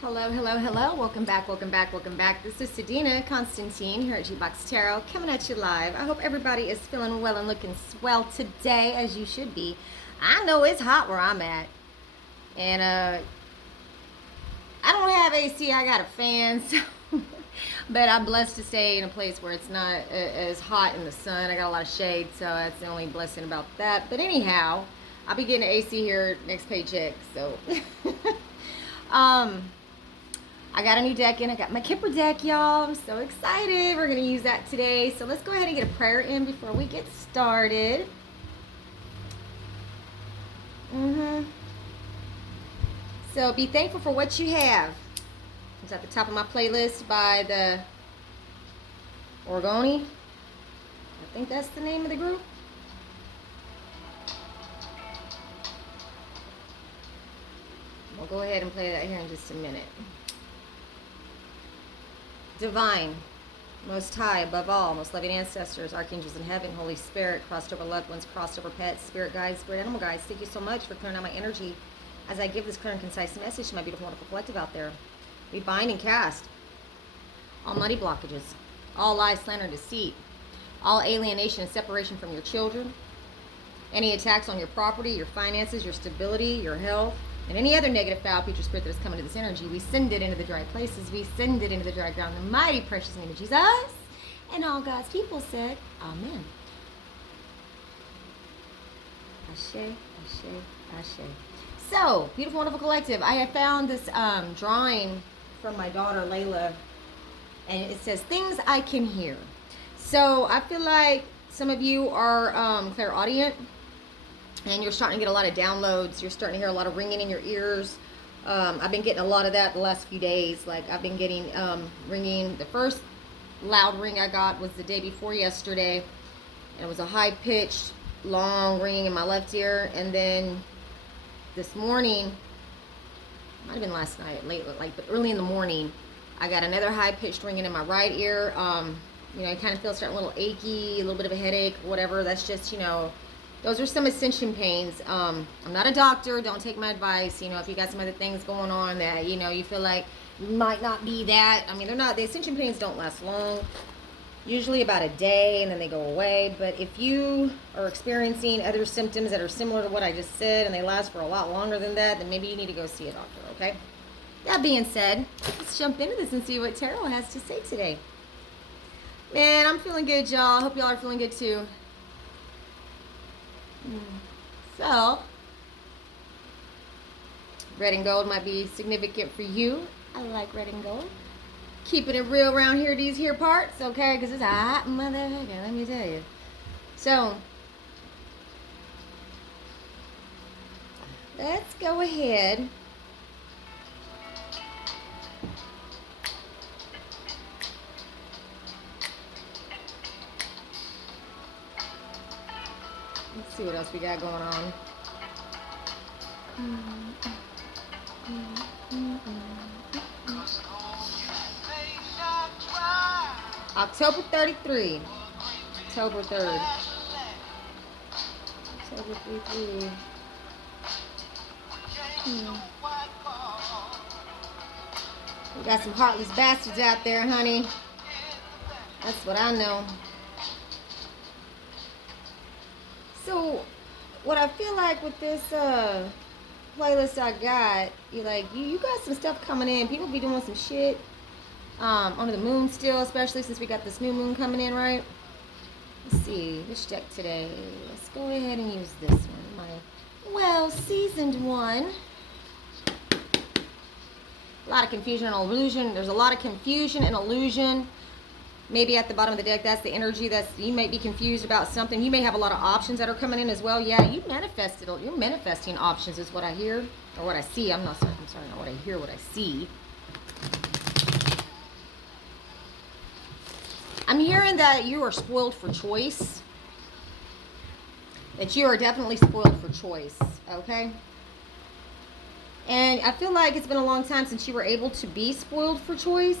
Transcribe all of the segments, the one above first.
Hello, hello, hello. Welcome back, welcome back, welcome back. This is Sadina Constantine here at G-Box Tarot coming at you live. I hope everybody is feeling well and looking swell today, as you should be. I know it's hot where I'm at. And I don't have AC, I got a fan, so but I'm blessed to stay in a place where it's not as hot in the sun. I got a lot of shade, so that's the only blessing about that. But anyhow, I'll be getting an AC here next paycheck, so I got a new deck in. I got my Kipper deck, y'all. I'm so excited. We're going to use that today. So let's go ahead and get a prayer in before we get started. So be thankful for what you have. It's at the top of my playlist by the Orgoni. I think that's the name of the group. We'll go ahead and play that here in just a minute. Divine, Most High, above all, most loving ancestors, archangels in heaven, Holy Spirit, crossed over loved ones, crossed over pets, spirit guides, spirit animal guides. Thank you so much for clearing out my energy as I give this clear and concise message to my beautiful, wonderful collective out there. We bind and cast all muddy blockages, all lies, slander, and deceit, all alienation and separation from your children, any attacks on your property, your finances, your stability, your health, and any other negative foul future spirit that is coming to this energy. We send it into the dry places. We send it into the dry ground. In the mighty precious name of Jesus. And all God's people said, Amen. Ashe, ashe, ashe. So, beautiful, wonderful collective. I have found this drawing from my daughter, Layla. And it says, things I can hear. So, I feel like some of you are clairaudient. And you're starting to get a lot of downloads. You're starting to hear a lot of ringing in your ears. I've been getting a lot of that the last few days. Like, I've been getting ringing. The first loud ring I got was the day before yesterday. And it was a high-pitched, long ringing in my left ear. And then this morning, might have been last night, but early in the morning, I got another high-pitched ringing in my right ear. You know, I kind of feel starting a little achy, a little bit of a headache, whatever. That's just, you know, those are some ascension pains. I'm not a doctor. Don't take my advice. You know, if you got some other things going on that, you know, you feel like might not be that. I mean, they're not. The ascension pains don't last long. Usually about a day, and then they go away. But if you are experiencing other symptoms that are similar to what I just said, and they last for a lot longer than that, then maybe you need to go see a doctor, okay? That being said, let's jump into this and see what Tarot has to say today. Man, I'm feeling good, y'all. I hope y'all are feeling good, too. So, red and gold might be significant for you. I like red and gold. Keeping it real around here, these here parts, okay? Because it's a hot motherfucker, let me tell you. So, let's go ahead. Let's see what else we got going on. October 33. October 3rd. October 33. We got some heartless bastards out there, honey. That's what I know. So, what I feel like with this playlist I got, you got some stuff coming in. People be doing some shit under the moon still, especially since we got this new moon coming in, right? Let's see, which deck today? Let's go ahead and use this one, my well-seasoned one. A lot of confusion and illusion. There's a lot of confusion and illusion. Maybe at the bottom of the deck, that's the energy. You might be confused about something. You may have a lot of options that are coming in as well. Yeah, you manifested. You're manifesting options is what I hear, or what I see. I'm sorry, not what I hear, what I see. I'm hearing that you are spoiled for choice. That you are definitely spoiled for choice, okay? And I feel like it's been a long time since you were able to be spoiled for choice.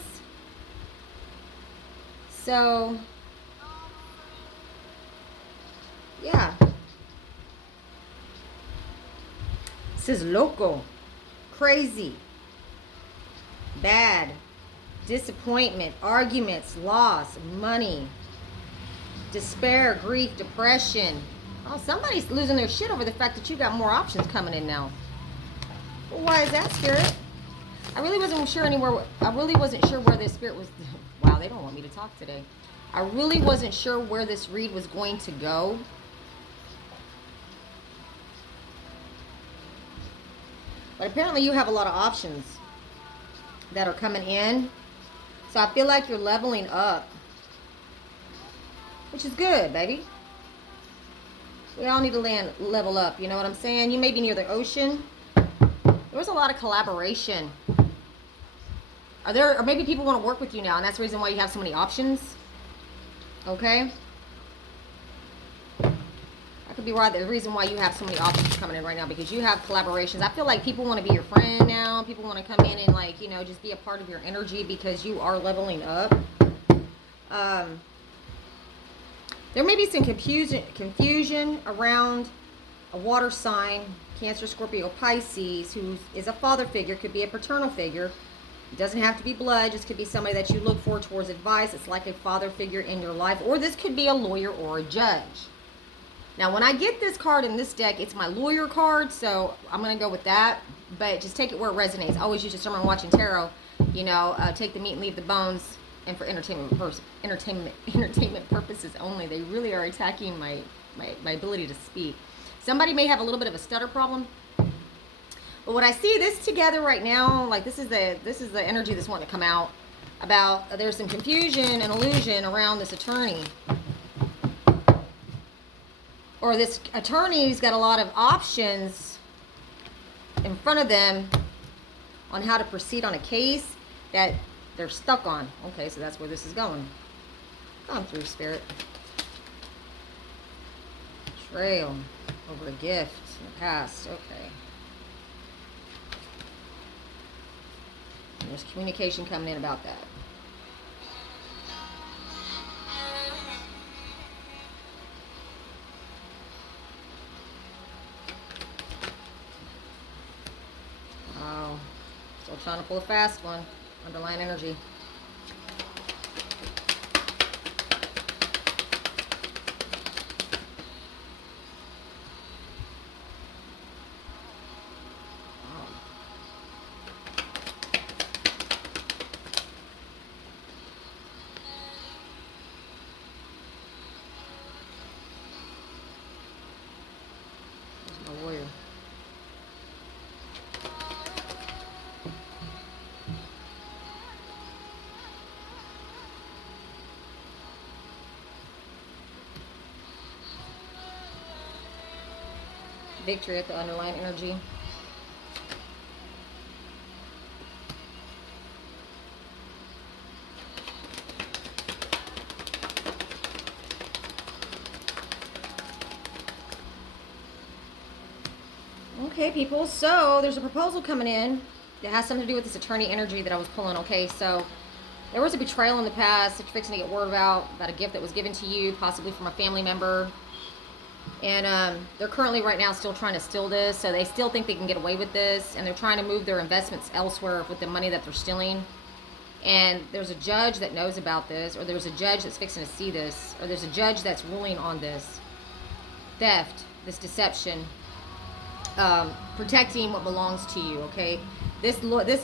So, yeah. This is loco. Crazy. bad, disappointment, arguments, loss, money, despair, grief, depression. Oh, somebody's losing their shit over the fact that you got more options coming in now. Well, why is that, Spirit? I really wasn't sure where this Spirit was. Wow, they don't want me to talk today. I really wasn't sure where this read was going to go. But apparently you have a lot of options that are coming in. So I feel like you're leveling up, which is good, baby. We all need to level up, you know what I'm saying? You may be near the ocean. There was a lot of collaboration. Or maybe people want to work with you now, and that's the reason why you have so many options. Okay? I could be right. The reason why you have so many options coming in right now, because you have collaborations. I feel like people want to be your friend now. People want to come in and, like, you know, just be a part of your energy because you are leveling up. There may be some confusion around a water sign, Cancer, Scorpio, Pisces, who is a father figure, could be a paternal figure. It doesn't have to be blood, just could be somebody that you look for towards advice. It's like a father figure in your life, or this could be a lawyer or a judge. Now, when I get this card in this deck, it's my lawyer card, so I'm going to go with that, but just take it where it resonates. I always use this term when watching tarot, you know, take the meat and leave the bones, and for entertainment purposes only. They really are attacking my ability to speak. Somebody may have a little bit of a stutter problem, but what I see this together right now, like this is the energy that's wanting to come out about. There's some confusion and illusion around this attorney, or this attorney's got a lot of options in front of them on how to proceed on a case that they're stuck on. Okay, so that's where this is going. Come through, Spirit. Trail over a gift in the past. Okay. And there's communication coming in about that. Wow. Still trying to pull a fast one. Underlying energy. Warrior. Victory at the underlying energy. Okay, people, so there's a proposal coming in that has something to do with this attorney energy that I was pulling. Okay, so there was a betrayal in the past that you're fixing to get word about a gift that was given to you, possibly from a family member. And they're currently right now still trying to steal this, so they still think they can get away with this, and they're trying to move their investments elsewhere with the money that they're stealing. And there's a judge that knows about this, or there's a judge that's fixing to see this, or there's a judge that's ruling on this theft, this deception, protecting what belongs to you. Okay, this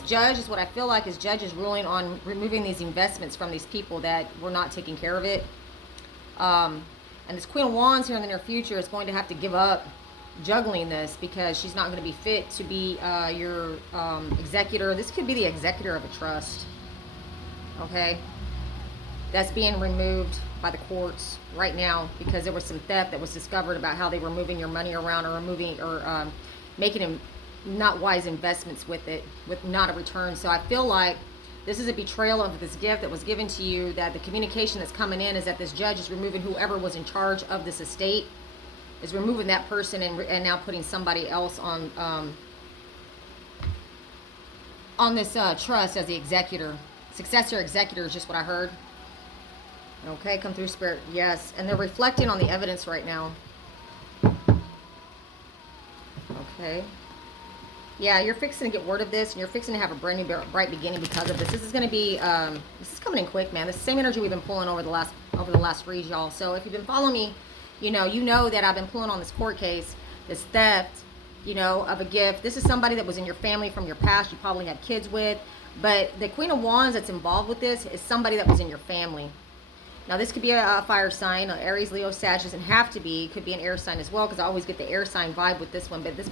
judge is what I feel like is judge is ruling on removing these investments from these people that were not taking care of it. And this Queen of Wands here in the near future is going to have to give up juggling this because she's not going to be fit to be your executor. This could be the executor of a trust. Okay, that's being removed by the courts right now because there was some theft that was discovered about how they were moving your money around, or removing, or making not wise investments with it, with not a return. So I feel like this is a betrayal of this gift that was given to you, that the communication that's coming in is that this judge is removing whoever was in charge of this estate, is removing that person and now putting somebody else on this trust as the executor. Successor executor is just what I heard. Okay, come through, Spirit. Yes, and they're reflecting on the evidence right now. Okay. Yeah, you're fixing to get word of this, and you're fixing to have a brand new, bright beginning because of this. This is going to be, this is coming in quick, man. This is the same energy we've been pulling over the last freeze, y'all. So if you've been following me, you know that I've been pulling on this court case, this theft, of a gift. This is somebody that was in your family from your past. You probably had kids with, but the Queen of Wands that's involved with this is somebody that was in your family. Now, this could be a fire sign, Aries, Leo, Sag. Doesn't have to be. It could be an air sign as well, because I always get the air sign vibe with this one. But this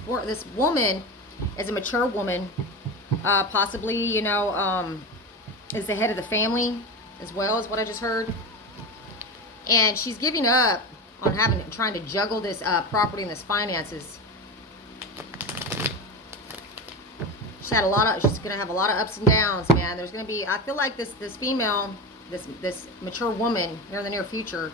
woman is a mature woman, possibly, is the head of the family as well, is what I just heard. And she's giving up on trying to juggle this property and this finances. She's going to have a lot of ups and downs, man. There's going to be, I feel like this female, this mature woman here in the near future,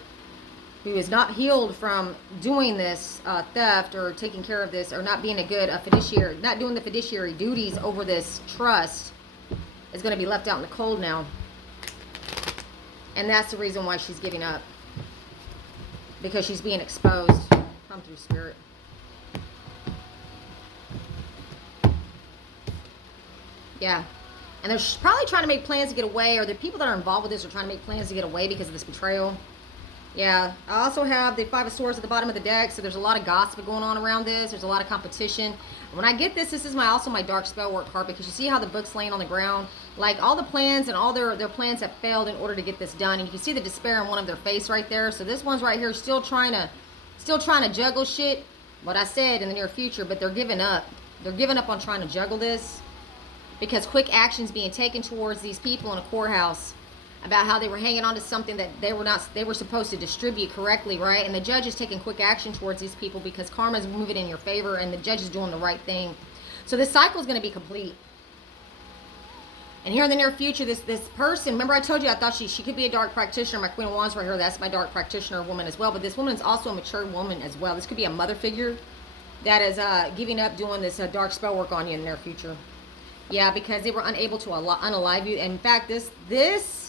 who is not healed from doing this theft or taking care of this, or not being a good fiduciary, not doing the fiduciary duties over this trust, is going to be left out in the cold now. And that's the reason why she's giving up. Because she's being exposed. Come through, Spirit. Yeah. And they're probably trying to make plans to get away, or the people that are involved with this are trying to make plans to get away because of this betrayal. Yeah, I also have the Five of Swords at the bottom of the deck, so there's a lot of gossip going on around this. There's a lot of competition. When I get this is also my dark spell work card, because you see how the book's laying on the ground? Like, all the plans and all their plans have failed in order to get this done. And you can see the despair in one of their face right there. So this one's right here still trying to juggle shit, what I said, in the near future, but they're giving up. They're giving up on trying to juggle this, because quick action's being taken towards these people in a courthouse about how they were hanging on to something that they were supposed to distribute correctly, right? And the judge is taking quick action towards these people because karma's moving in your favor and the judge is doing the right thing. So this cycle is going to be complete. And here in the near future, this person, remember I told you I thought she could be a dark practitioner. My Queen of Wands right here, that's my dark practitioner woman as well. But this woman is also a mature woman as well. This could be a mother figure that is giving up doing this dark spell work on you in the near future. Yeah, because they were unable to unalive you. And in fact, this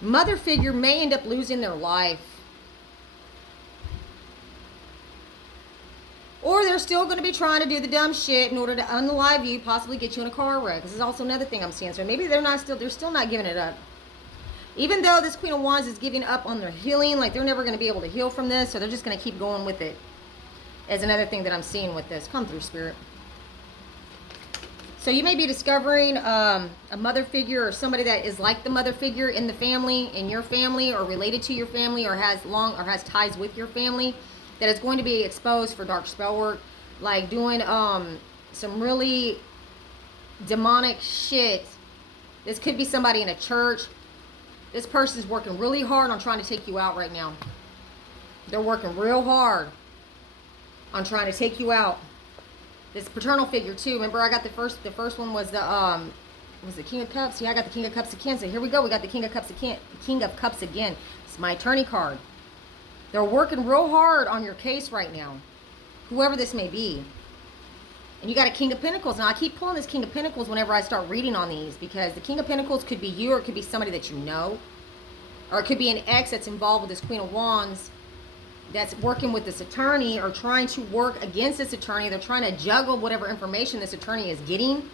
mother figure may end up losing their life. Or they're still going to be trying to do the dumb shit in order to unalive you, possibly get you in a car wreck. This is also another thing I'm seeing. So maybe they're still not giving it up. Even though this Queen of Wands is giving up on their healing, like they're never going to be able to heal from this, so they're just going to keep going with it. As another thing that I'm seeing with this. Come through, Spirit. So you may be discovering a mother figure, or somebody that is like the mother figure in the family, in your family, or related to your family, or has ties with your family, that is going to be exposed for dark spell work, like doing some really demonic shit. This could be somebody in a church. This person is working really hard on trying to take you out right now. They're working real hard on trying to take you out. This paternal figure too. Remember, I got the first one was the King of Cups. Yeah, I got the King of Cups again. So here we go. We got the King of Cups again. King of Cups again. It's my attorney card. They're working real hard on your case right now, whoever this may be. And you got a King of Pentacles. Now I keep pulling this King of Pentacles whenever I start reading on these, because the King of Pentacles could be you, or it could be somebody that you know, or it could be an ex that's involved with this Queen of Wands, that's working with this attorney, or trying to work against this attorney. They're trying to juggle whatever information this attorney is getting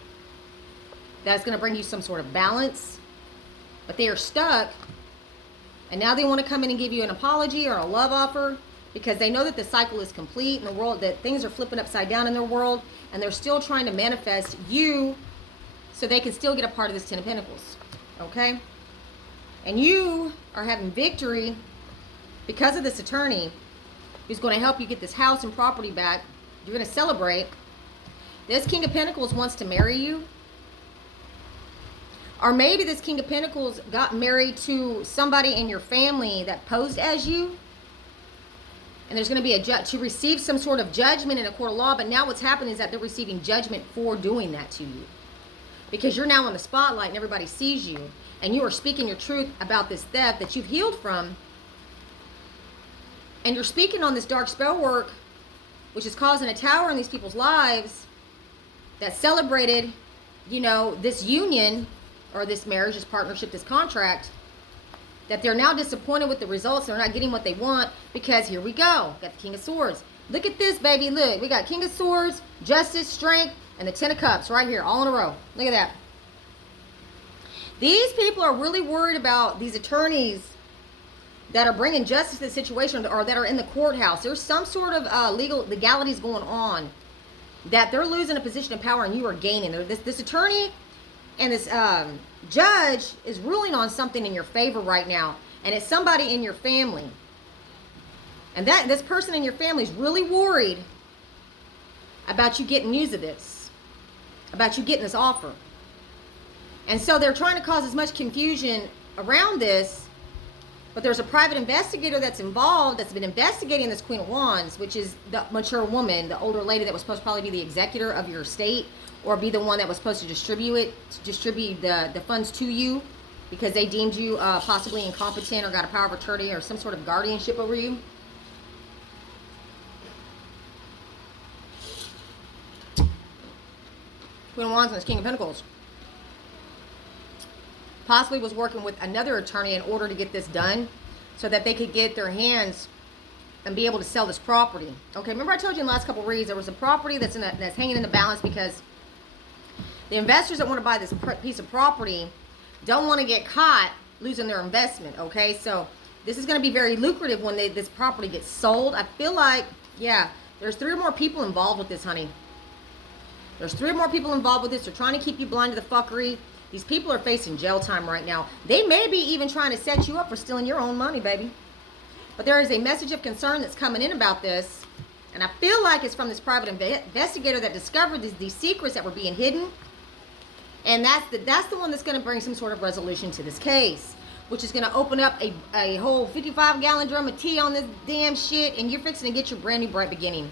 that's going to bring you some sort of balance, but they are stuck. And now they want to come in and give you an apology or a love offer, because they know that the cycle is complete in the world, that things are flipping upside down in their world, and they're still trying to manifest you so they can still get a part of this Ten of Pentacles. Okay? And you are having victory because of this attorney who's going to help you get this house and property back. You're going to celebrate. This King of Pentacles wants to marry you. Or maybe this King of Pentacles got married to somebody in your family that posed as you. And there's going to be a judge to receive some sort of judgment in a court of law. But now what's happening is that they're receiving judgment for doing that to you, because you're now in the spotlight and everybody sees you. And you are speaking your truth about this theft that you've healed from. And you're speaking on this dark spell work, which is causing a tower in these people's lives that celebrated, this union, or this marriage, this partnership, this contract, that they're now disappointed with the results. They're not getting what they want, because here we go. Got the King of Swords. Look at this, baby. Look, we got King of Swords, justice, strength, and the Ten of Cups right here, all in a row. Look at that. These people are really worried about these attorneys that are bringing justice to the situation, or that are in the courthouse. There's some sort of legalities going on, that they're losing a position of power and you are gaining. This attorney and this judge is ruling on something in your favor right now, and it's somebody in your family. And this person in your family is really worried about you getting news of this, about you getting this offer. And so they're trying to cause as much confusion around this, but there's a private investigator that's involved, that's been investigating this Queen of Wands, which is the mature woman, the older lady that was supposed to probably be the executor of your estate, or be the one that was supposed to distribute the funds to you, because they deemed you possibly incompetent or got a power of attorney or some sort of guardianship over you. Queen of Wands and this King of Pentacles possibly was working with another attorney in order to get this done, so that they could get their hands and be able to sell this property. Okay, remember I told you in the last couple of reads there was a property that's hanging in the balance, because the investors that want to buy this piece of property don't want to get caught losing their investment. Okay, so this is going to be very lucrative when this property gets sold. I feel like, yeah, there's 3 or more people involved with this, honey. There's 3 or more people involved with this. They're trying to keep you blind to the fuckery. These people are facing jail time right now. They may be even trying to set you up for stealing your own money, baby. But there is a message of concern that's coming in about this. And I feel like it's from this private investigator that discovered these secrets that were being hidden. And that's the one that's going to bring some sort of resolution to this case, which is going to open up a whole 55-gallon drum of tea on this damn shit, and you're fixing to get your brand new bright beginning.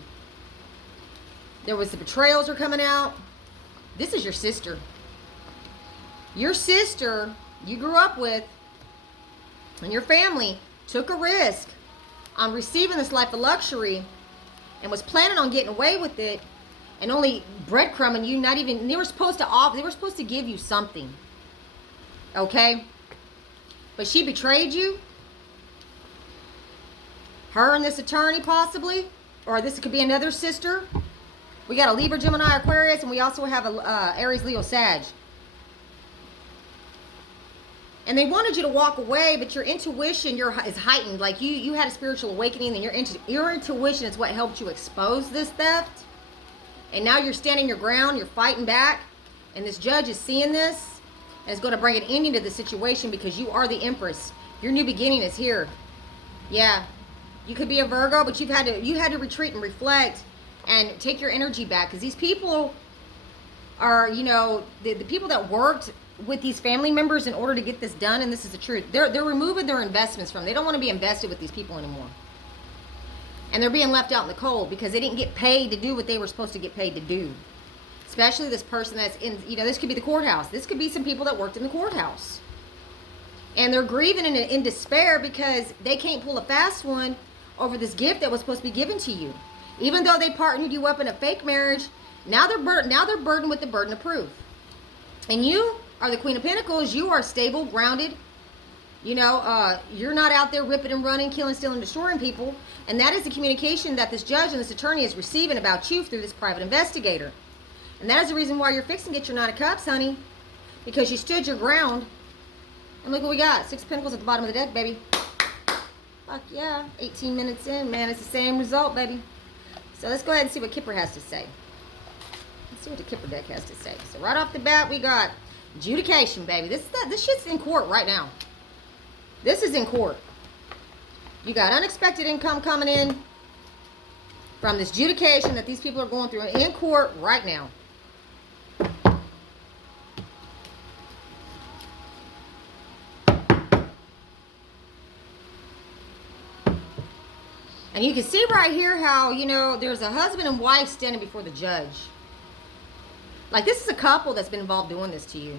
There was the betrayals are coming out. This is your sister. Your sister you grew up with and your family took a risk on receiving this life of luxury and was planning on getting away with it, and only breadcrumbing you. Not even, they were supposed to give you something, okay? But she betrayed you. Her and this attorney possibly, or this could be another sister. We got a Libra, Gemini, Aquarius, and we also have a Aries, Leo, Sag. And they wanted you to walk away, but your intuition is heightened. Like you had a spiritual awakening, and your intuition is what helped you expose this theft. And now you're standing your ground, you're fighting back, and this judge is seeing this, and is going to bring an ending to the situation, because you are the Empress. Your new beginning is here. Yeah, you could be a Virgo, but you had to retreat and reflect and take your energy back, because these people are, you know, the people that worked with these family members in order to get this done, and this is the truth. They're removing their investments from. They don't want to be invested with these people anymore. And they're being left out in the cold because they didn't get paid to do what they were supposed to get paid to do. Especially this person that's in, you know, this could be the courthouse. This could be some people that worked in the courthouse. And they're grieving in despair because they can't pull a fast one over this gift that was supposed to be given to you. Even though they partnered you up in a fake marriage, now they're burdened with the burden of proof. And you are the Queen of Pentacles. You are stable, grounded. You know, you're not out there ripping and running, killing, stealing, destroying people. And that is the communication that this judge and this attorney is receiving about you through this private investigator. And that is the reason why you're fixing to get your 9 of Cups, honey. Because you stood your ground. And look what we got. 6 of Pentacles at the bottom of the deck, baby. Fuck yeah. 18 minutes in, man. It's the same result, baby. So let's go ahead and see what Kipper has to say. Let's see what the Kipper deck has to say. So right off the bat, we got adjudication, baby. This shit's in court right now. This is in court. You got unexpected income coming in from this adjudication that these people are going through in court right now. And you can see right here how, you know, there's a husband and wife standing before the judge. Like, this is a couple that's been involved doing this to you.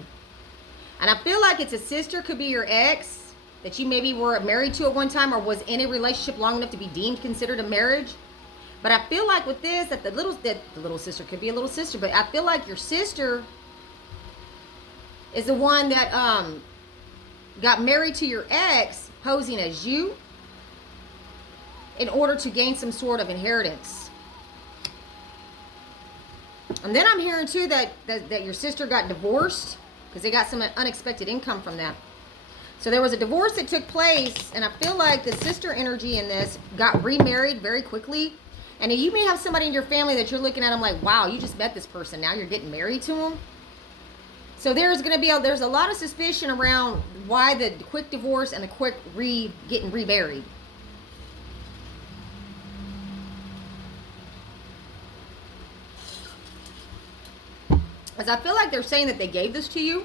And I feel like it's a sister, could be your ex, that you maybe were married to at one time or was in a relationship long enough to be deemed considered a marriage. But I feel like with this, that the little sister could be a little sister, but I feel like your sister is the one that got married to your ex, posing as you, in order to gain some sort of inheritance. And then I'm hearing too that your sister got divorced because they got some unexpected income from that. So there was a divorce that took place, and I feel like the sister energy in this got remarried very quickly. And you may have somebody in your family that you're looking at them like, wow, you just met this person, now you're getting married to them. So there's going to be there's a lot of suspicion around why the quick divorce and the quick getting remarried. As I feel like they're saying that they gave this to you.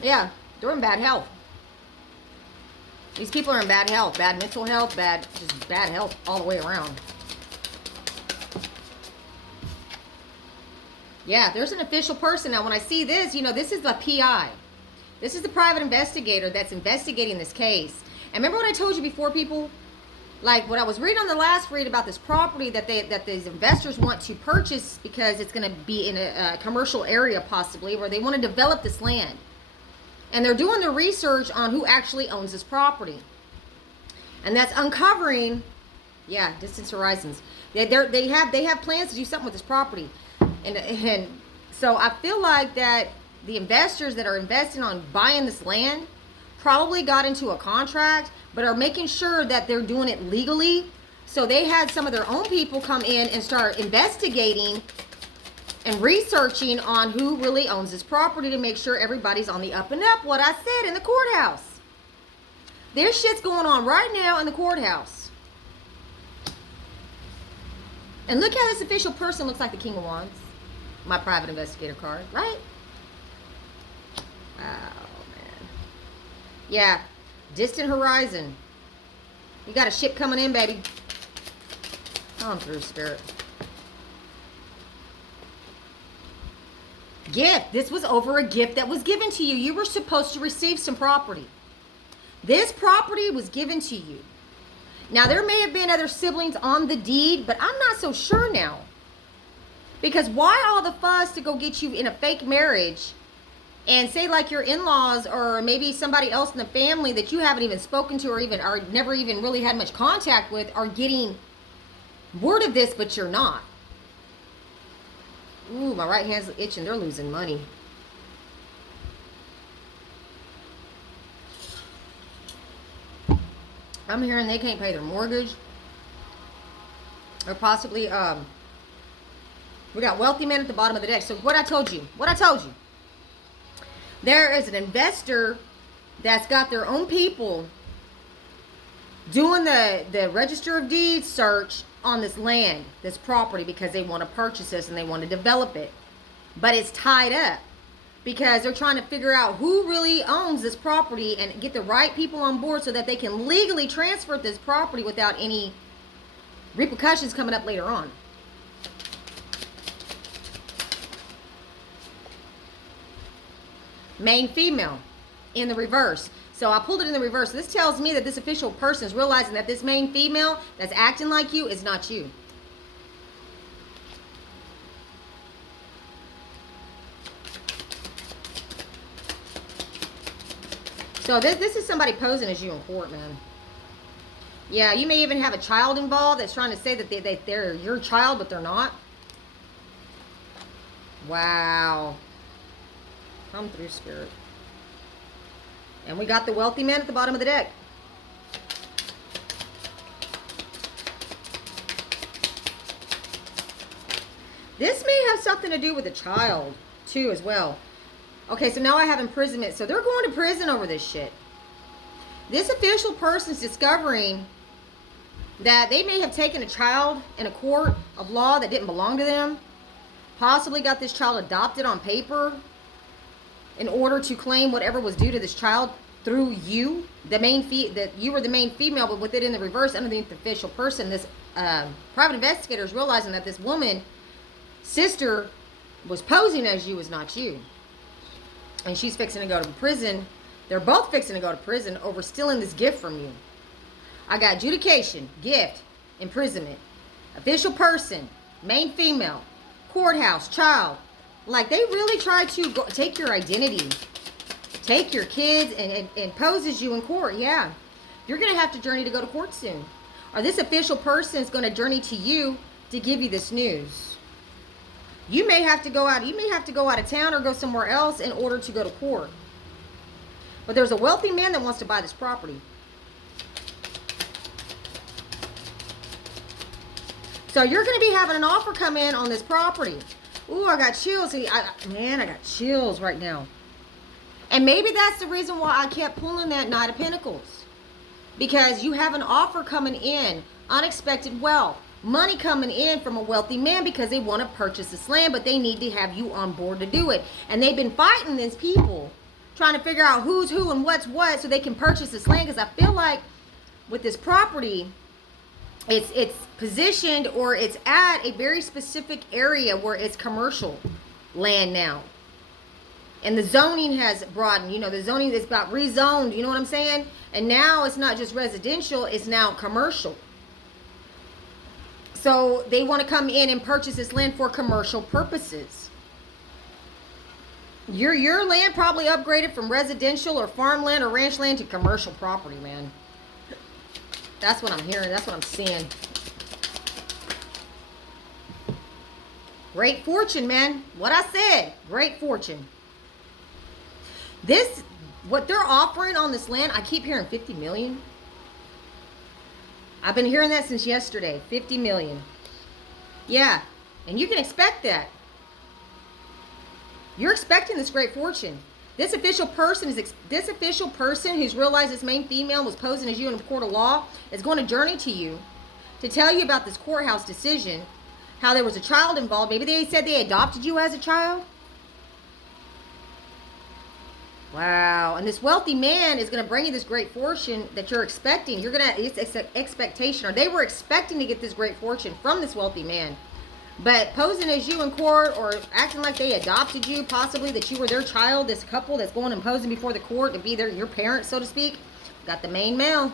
Yeah, they're in bad health. These people are in bad health, bad mental health, just bad health all the way around. Yeah, there's an official person. Now, when I see this, you know, this is the PI. This is the private investigator that's investigating this case. And remember what I told you before, people? Like what I was reading on the last read about this property that these investors want to purchase because it's going to be in a commercial area possibly where they want to develop this land. And they're doing their research on who actually owns this property. And that's uncovering, yeah, distance horizons. They have plans to do something with this property. And so I feel like that the investors that are investing on buying this land probably got into a contract, but are making sure that they're doing it legally. So they had some of their own people come in and start investigating and researching on who really owns this property to make sure everybody's on the up and up. What I said in the courthouse. There's shit's going on right now in the courthouse. And look how this official person looks like the King of Wands. My private investigator card, right? Oh, man. Yeah. Distant horizon. You got a ship coming in, baby. Come through, Spirit. Gift. This was over a gift that was given to you. You were supposed to receive some property. This property was given to you. Now, there may have been other siblings on the deed, but I'm not so sure now. Because why all the fuss to go get you in a fake marriage and say like your in-laws or maybe somebody else in the family that you haven't even spoken to or never even really had much contact with are getting word of this, but you're not. Ooh, my right hand's itching. They're losing money. I'm hearing they can't pay their mortgage. Or possibly, we got wealthy men at the bottom of the deck. So what I told you. There is an investor that's got their own people doing the Register of Deeds search on this land, this property, because they want to purchase this and they want to develop it. But it's tied up because they're trying to figure out who really owns this property and get the right people on board so that they can legally transfer this property without any repercussions coming up later on. Main female in the reverse. So I pulled it in the reverse. This tells me that this official person is realizing that this main female that's acting like you is not you. So this is somebody posing as you in court, man. Yeah, you may even have a child involved that's trying to say that they're your child, but they're not. Wow. Come through, Spirit. And we got the wealthy man at the bottom of the deck. This may have something to do with a child, too, as well. Okay, so now I have imprisonment. So they're going to prison over this shit. This official person's discovering that they may have taken a child in a court of law that didn't belong to them. Possibly got this child adopted on paper in order to claim whatever was due to this child through you, that you were the main female, but with it in the reverse underneath the official person. This private investigator is realizing that this woman, sister, was posing as you, is not you. And she's fixing to go to prison. They're both fixing to go to prison over stealing this gift from you. I got adjudication, gift, imprisonment, official person, main female, courthouse, child. Like, they really try to take your identity, take your kids, and pose as you in court. Yeah. You're going to have to journey to go to court soon. Or this official person is going to journey to you to give you this news. You may have to go out. You may have to go out of town or go somewhere else in order to go to court. But there's a wealthy man that wants to buy this property. So you're going to be having an offer come in on this property. Ooh, I got chills. Man, I got chills right now. And maybe that's the reason why I kept pulling that Knight of Pentacles. Because you have an offer coming in, unexpected wealth, money coming in from a wealthy man because they want to purchase this land, but they need to have you on board to do it. And they've been fighting these people, trying to figure out who's who and what's what so they can purchase this land. Because I feel like with this property, it's positioned, or it's at a very specific area where it's commercial land now. And the zoning has broadened. You know, the zoning is about rezoned. You know what I'm saying? And now it's not just residential. It's now commercial. So they want to come in and purchase this land for commercial purposes. Your land probably upgraded from residential or farmland or ranch land to commercial property, man. That's what I'm hearing. That's what I'm seeing. Great fortune, man. What I said. Great fortune. This, what they're offering on this land, I keep hearing 50 million. I've been hearing that since yesterday. 50 million. Yeah. And you can expect that. You're expecting this great fortune. This official person who's realized this main female was posing as you in a court of law is going to journey to you to tell you about this courthouse decision, how there was a child involved. Maybe they said they adopted you as a child. Wow. And this wealthy man is going to bring you this great fortune that you're expecting. You're going to, it's an expectation, or they were expecting to get this great fortune from this wealthy man. But posing as you in court, or acting like they adopted you, possibly that you were their child, this couple that's going and posing before the court to be your parent, so to speak. Got the main male.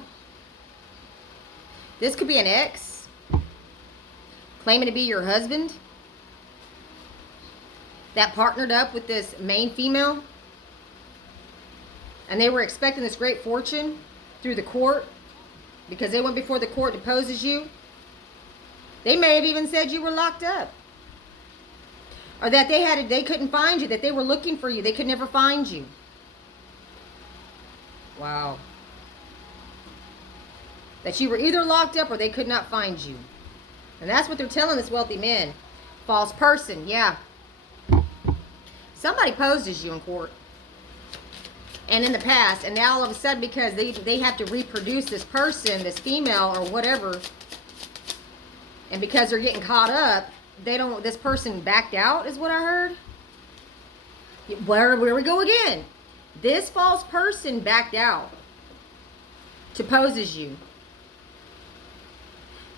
This could be an ex claiming to be your husband that partnered up with this main female. And they were expecting this great fortune through the court because they went before the court to pose as you. They may have even said you were locked up. Or that they couldn't find you, that they were looking for you. They could never find you. Wow. That you were either locked up or they could not find you. And that's what they're telling this wealthy man. False person, yeah. Somebody posed as you in court. And in the past, and now all of a sudden, because they have to reproduce this person, this female or whatever, and because they're getting caught up, this person backed out, is what I heard. Where we go again. This false person backed out to pose as you.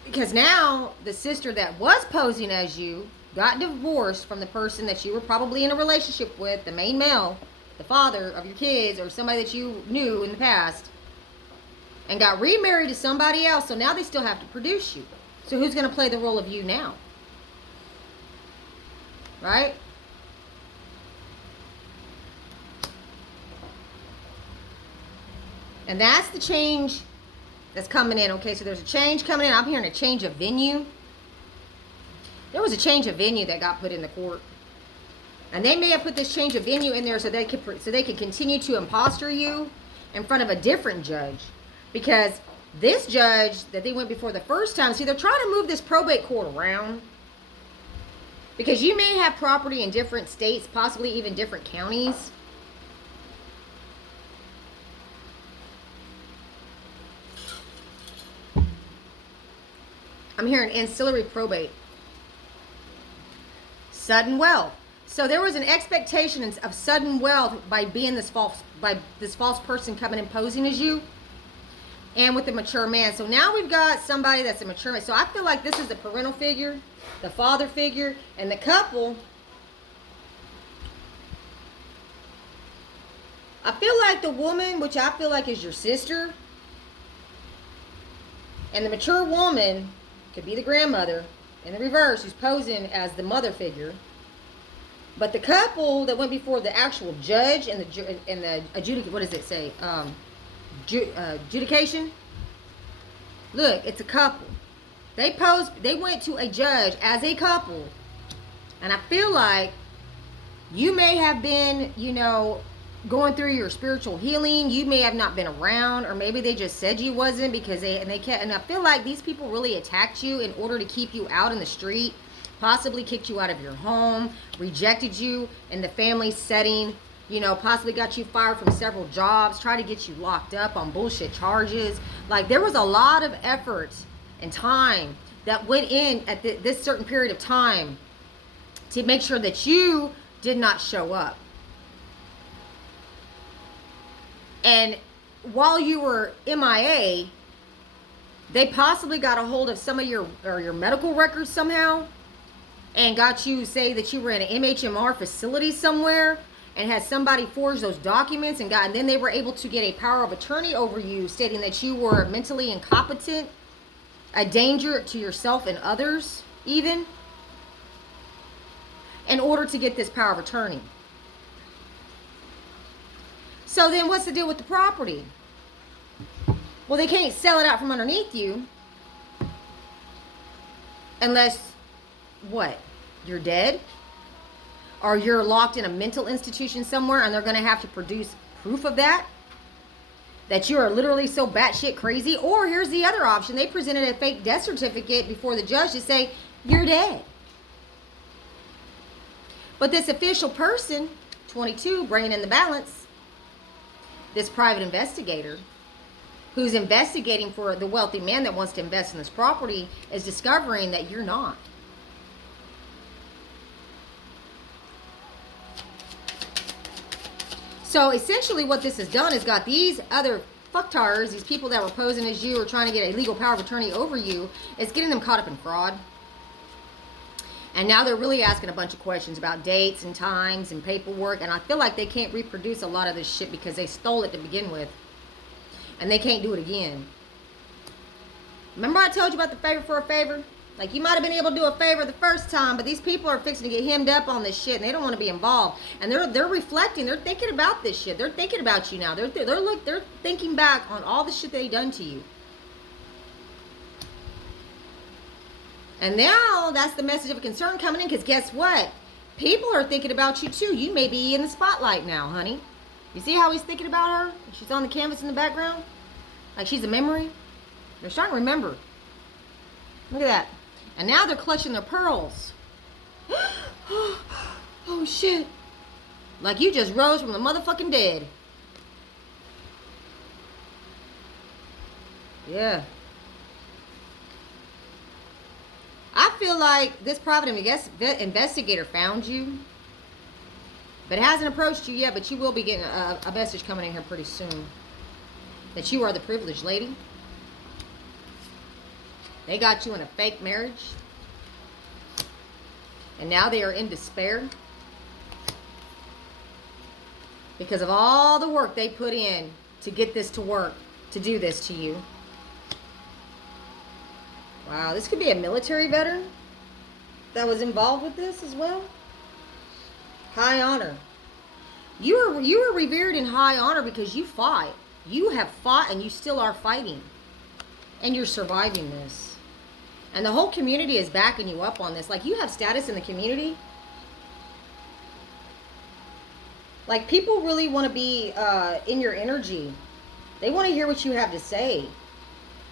Because now the sister that was posing as you got divorced from the person that you were probably in a relationship with, the main male, the father of your kids, or somebody that you knew in the past, and got remarried to somebody else. So now they still have to produce you. So who's going to play the role of you now? Right? And that's the change that's coming in. Okay, so there's a change coming in. I'm hearing a change of venue. There was a change of venue that got put in the court. And they may have put this change of venue in there so they could continue to impostor you in front of a different judge. Because this judge that they went before the first time, see, they're trying to move this probate court around. Because you may have property in different states, possibly even different counties. I'm hearing ancillary probate. Sudden wealth. So there was an expectation of sudden wealth by being this false person coming and posing as you, and with the mature man. So now we've got somebody that's a mature man. So I feel like this is the parental figure, the father figure, and the couple. I feel like the woman, which I feel like is your sister, and the mature woman could be the grandmother in the reverse, who's posing as the mother figure. But the couple that went before the actual judge and the adjudicate, what does it say? Adjudication. Look, it's a couple. They went to a judge as a couple And I feel like you may have been, going through your spiritual healing. You may have not been around, or maybe they just said you wasn't because they can't. And I feel like these people really attacked you in order to keep you out in the street, possibly kicked you out of your home, rejected you in the family setting, possibly got you fired from several jobs, tried to get you locked up on bullshit charges. Like, there was a lot of effort and time that went in at this certain period of time to make sure that you did not show up. And while you were MIA, they possibly got a hold of some of your medical records somehow and got you say that you were in an MHMR facility somewhere and had somebody forge those documents and then they were able to get a power of attorney over you stating that you were mentally incompetent, a danger to yourself and others even, in order to get this power of attorney. So then what's the deal with the property? Well, they can't sell it out from underneath you unless, what? You're dead? Or you're locked in a mental institution somewhere and they're going to have to produce proof of that you are literally so batshit crazy. Or here's the other option. They presented a fake death certificate before the judge to say, you're dead. But this official person, 22, bringing in the balance, this private investigator who's investigating for the wealthy man that wants to invest in this property, is discovering that you're not. So essentially what this has done is got these other fucktards, these people that were posing as you or trying to get a legal power of attorney over you, it's getting them caught up in fraud. And now they're really asking a bunch of questions about dates and times and paperwork. And I feel like they can't reproduce a lot of this shit because they stole it to begin with. And they can't do it again. Remember I told you about the favor for a favor? Like, you might have been able to do a favor the first time, but these people are fixing to get hemmed up on this shit, and they don't want to be involved. And they're reflecting. They're thinking about this shit. They're thinking about you now. They're thinking back on all the shit they done to you. And now that's the message of concern coming in, because guess what? People are thinking about you too. You may be in the spotlight now, honey. You see how he's thinking about her? She's on the canvas in the background. Like she's a memory. They're starting to remember. Look at that. And now they're clutching their pearls. Oh shit. Like you just rose from the motherfucking dead. Yeah. I feel like this private investigator found you, but hasn't approached you yet, but you will be getting a message coming in here pretty soon that you are the privileged lady. They got you in a fake marriage, and now they are in despair because of all the work they put in to get this to work, to do this to you. Wow, this could be a military veteran that was involved with this as well. High honor. You were revered in high honor because you fought. You have fought and you still are fighting. And you're surviving this. And the whole community is backing you up on this. Like, you have status in the community. Like, people really want to be in your energy. They want to hear what you have to say.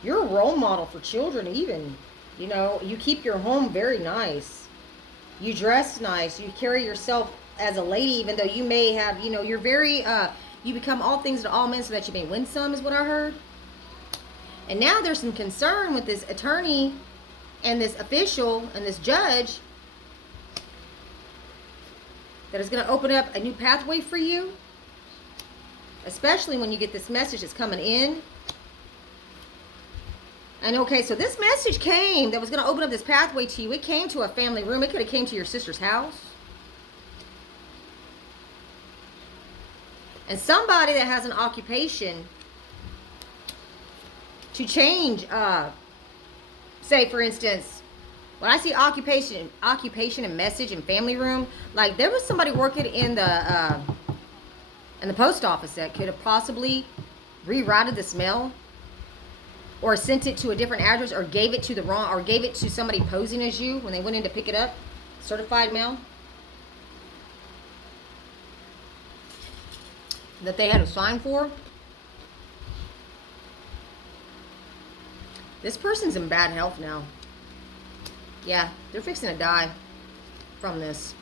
You're a role model for children even. You know, you keep your home very nice. You dress nice. You carry yourself as a lady, even though you may have, you know, you're very, you become all things to all men so that you may win some, is what I heard. And now there's some concern with this attorney and this official and this judge that is going to open up a new pathway for you. Especially when you get this message that's coming in. And okay, so this message came that was going to open up this pathway to you. It came to a family room. It could have came to your sister's house. And somebody that has an occupation to change, say for instance, when I see occupation and message and family room, like there was somebody working in the post office that could have possibly rerouted this mail, or sent it to a different address, or gave it to the wrong, or gave it to somebody posing as you when they went in to pick it up. certified mail that they had to sign for. This person's in bad health now. Yeah, they're fixing to die from this.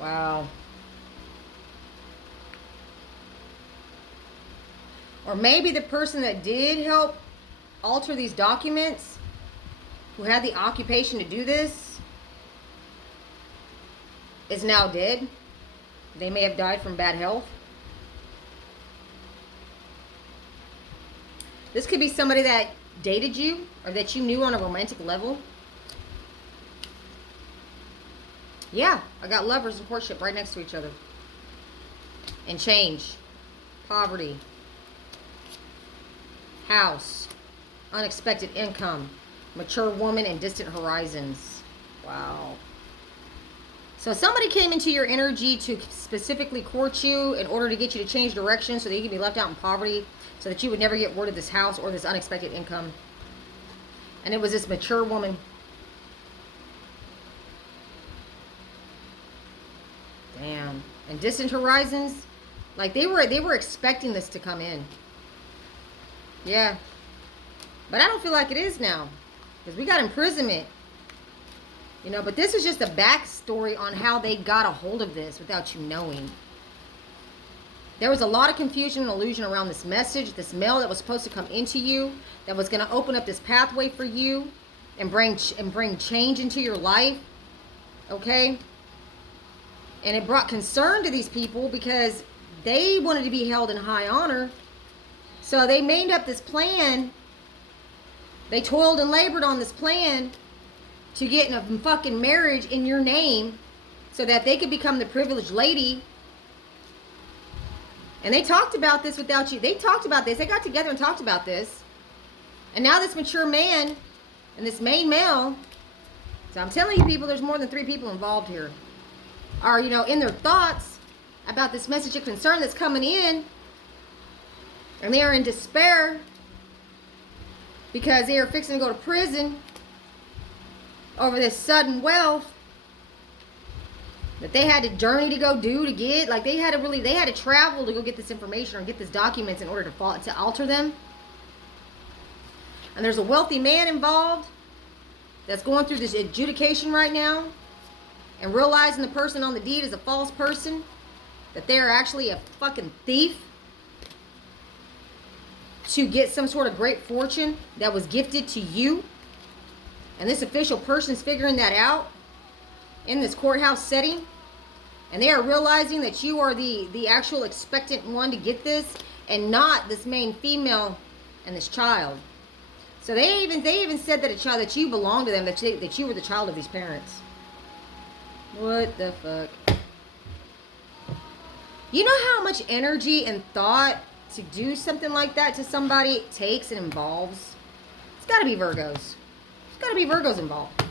Wow. Or maybe the person that did help alter these documents, who had the occupation to do this, is now dead. They may have died from bad health. This could be somebody that dated you or that you knew on a romantic level. Yeah, I got lovers and courtship right next to each other. And change. Poverty. House. Unexpected income. Mature woman and distant horizons. Wow. So somebody came into your energy to specifically court you in order to get you to change direction so that you could be left out in poverty, so that you would never get word of this house or this unexpected income. And it was this mature woman. Damn. And distant horizons, like they were expecting this to come in. Yeah. But I don't feel like it is now, because we got imprisonment. You know, but this is just a backstory on how they got a hold of this without you knowing. There was a lot of confusion and illusion around this message, this mail that was supposed to come into you, that was going to open up this pathway for you and bring change into your life. Okay? And it brought concern to these people because they wanted to be held in high honor. So they made up this plan. They toiled and labored on this plan to get in a fucking marriage in your name so that they could become the privileged lady. And they talked about this without you. They talked about this. They got together and talked about this. And now this mature man and this main male, so I'm telling you people, there's more than 3 people involved here, are, you know, in their thoughts about this message of concern that's coming in. And they are in despair because they are fixing to go to prison over this sudden wealth that they had to journey to go do to get. Like they had to travel to go get this information or get these documents in order to alter them. And there's a wealthy man involved that's going through this adjudication right now and realizing the person on the deed is a false person, that they're actually a fucking thief to get some sort of great fortune that was gifted to you. And this official person's figuring that out in this courthouse setting. And they are realizing that you are the actual expectant one to get this, and not this main female and this child. So they even said that a child, that you belong to them, that you were the child of these parents. What the fuck? You know how much energy and thought to do something like that to somebody takes and involves? It's got to be Virgos. It's got to be Virgos involved.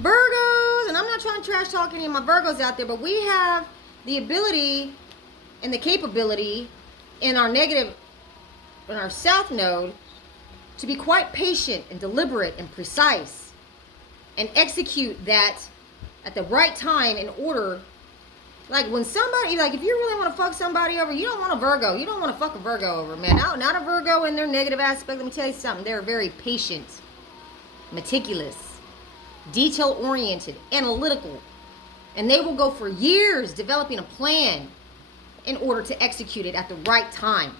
Virgos, and I'm not trying to trash talk any of my Virgos out there, but we have the ability and the capability in our South Node to be quite patient and deliberate and precise and execute that at the right time in order. Like when somebody, like if you really want to fuck somebody over, you don't want a Virgo. You don't want to fuck a Virgo over, man. Not a Virgo in their negative aspect. Let me tell you something. They're very patient, meticulous, detail-oriented, analytical. And they will go for years developing a plan in order to execute it at the right time.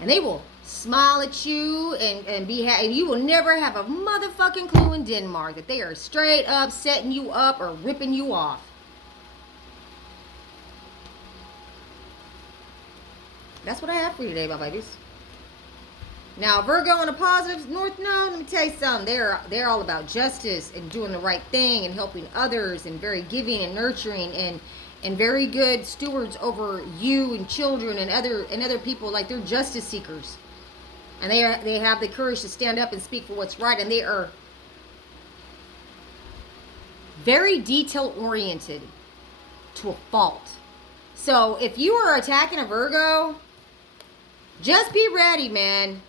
And they will smile at you and be happy. And you will never have a motherfucking clue in Denmark that they are straight up setting you up or ripping you off. That's what I have for you today, my babies. Now, Virgo on the positive, North Node, let me tell you something. They're all about justice and doing the right thing and helping others and very giving and nurturing and very good stewards over you and children and other people. Like they're justice seekers. And they have the courage to stand up and speak for what's right. And they are very detail oriented to a fault. So if you are attacking a Virgo, just be ready, man.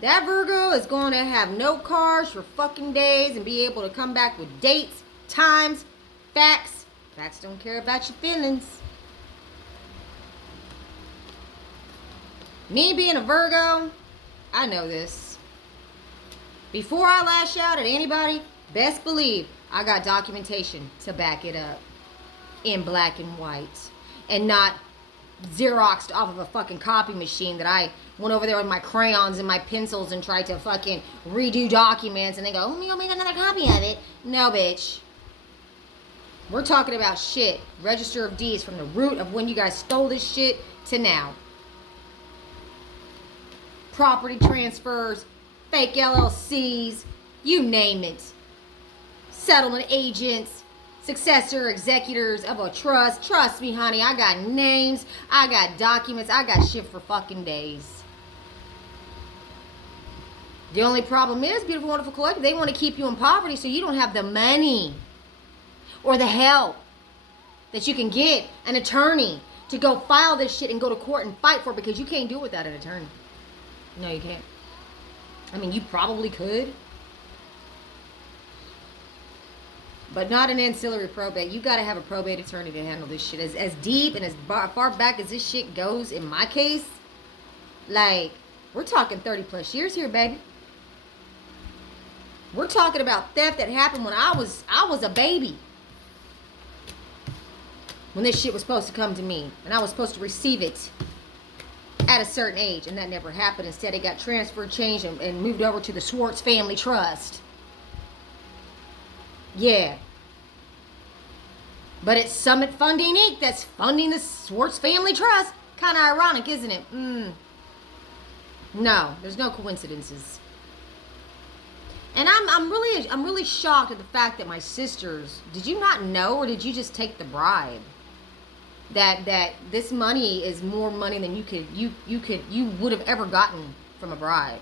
That Virgo is going to have no cars for fucking days and be able to come back with dates, times, facts. Facts don't care about your feelings. Me being a Virgo, I know this. Before I lash out at anybody, best believe I got documentation to back it up in black and white and not Xeroxed off of a fucking copy machine that I went over there with my crayons and my pencils and tried to fucking redo documents and they go, oh, let me go make another copy of it. No, bitch. We're talking about shit. Register of deeds from the root of when you guys stole this shit to now. Property transfers, fake LLCs, you name it. Settlement agents, successor executors of a trust. Trust me, honey, I got names, I got documents, I got shit for fucking days. The only problem is, beautiful, wonderful collective, they want to keep you in poverty so you don't have the money or the help that you can get an attorney to go file this shit and go to court and fight for it, because you can't do it without an attorney. No, you can't. I mean, you probably could. But not an ancillary probate. You got to have a probate attorney to handle this shit. As deep and as far back as this shit goes, in my case, like, we're talking 30 plus years here, baby. We're talking about theft that happened when I was a baby. When this shit was supposed to come to me. And I was supposed to receive it at a certain age, and that never happened. Instead, it got transferred, changed, and moved over to the Swartz Family Trust. Yeah. But it's Summit Funding Inc. that's funding the Swartz Family Trust. Kind of ironic, isn't it? No, there's no coincidences. And I'm really shocked at the fact that my sisters, did you not know, or did you just take the bribe? That this money is more money than you would have ever gotten from a bribe.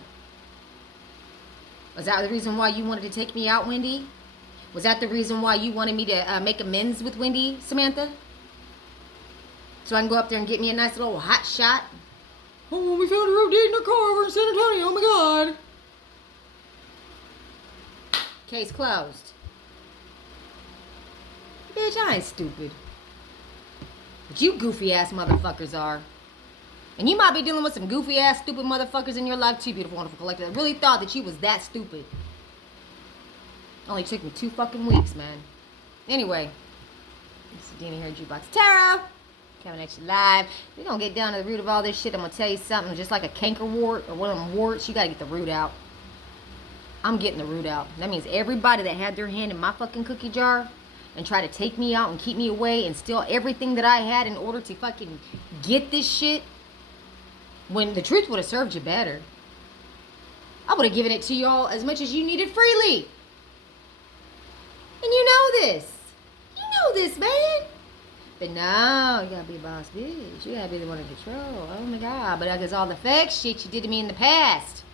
Was that the reason why you wanted to take me out, Wendy? Was that the reason why you wanted me to make amends with Wendy, Samantha? So I can go up there and get me a nice little hot shot? Oh, we found her dead in her car over in San Antonio. Oh my God. Case closed. Bitch, I ain't stupid. But you goofy ass motherfuckers are. And you might be dealing with some goofy ass stupid motherfuckers in your life too, beautiful, wonderful collective. I really thought that you was that stupid. Only took me 2 fucking weeks, man. Anyway, this is Dina here at Jukebox Tarot. Coming at you live. We're gonna get down to the root of all this shit. I'm gonna tell you something. Just like a canker wart or one of them warts, you gotta get the root out. I'm getting the root out. That means everybody that had their hand in my fucking cookie jar and try to take me out and keep me away and steal everything that I had in order to fucking get this shit, when the truth would have served you better. I would have given it to y'all as much as you needed freely. And you know this. You know this, man. But no, you gotta be a boss bitch. You gotta be the one in control. Oh my God. But I guess all the fake shit you did to me in the past.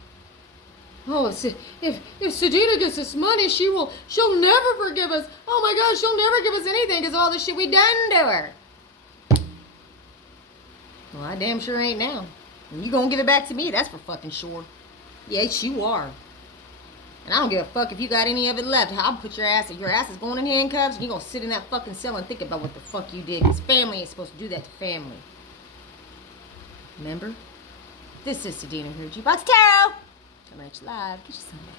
Oh, if Sadina gets this money, she'll never forgive us. Oh my God, she'll never give us anything because of all the shit we done to her. Well, I damn sure ain't now. And you gonna give it back to me, that's for fucking sure. Yes, you are. And I don't give a fuck if you got any of it left. I'll put your ass is going in handcuffs, and you're gonna sit in that fucking cell and think about what the fuck you did. Because family ain't supposed to do that to family. Remember? This is Sadina here at Jukebox Tarot. Coming at you live. Get you somebody.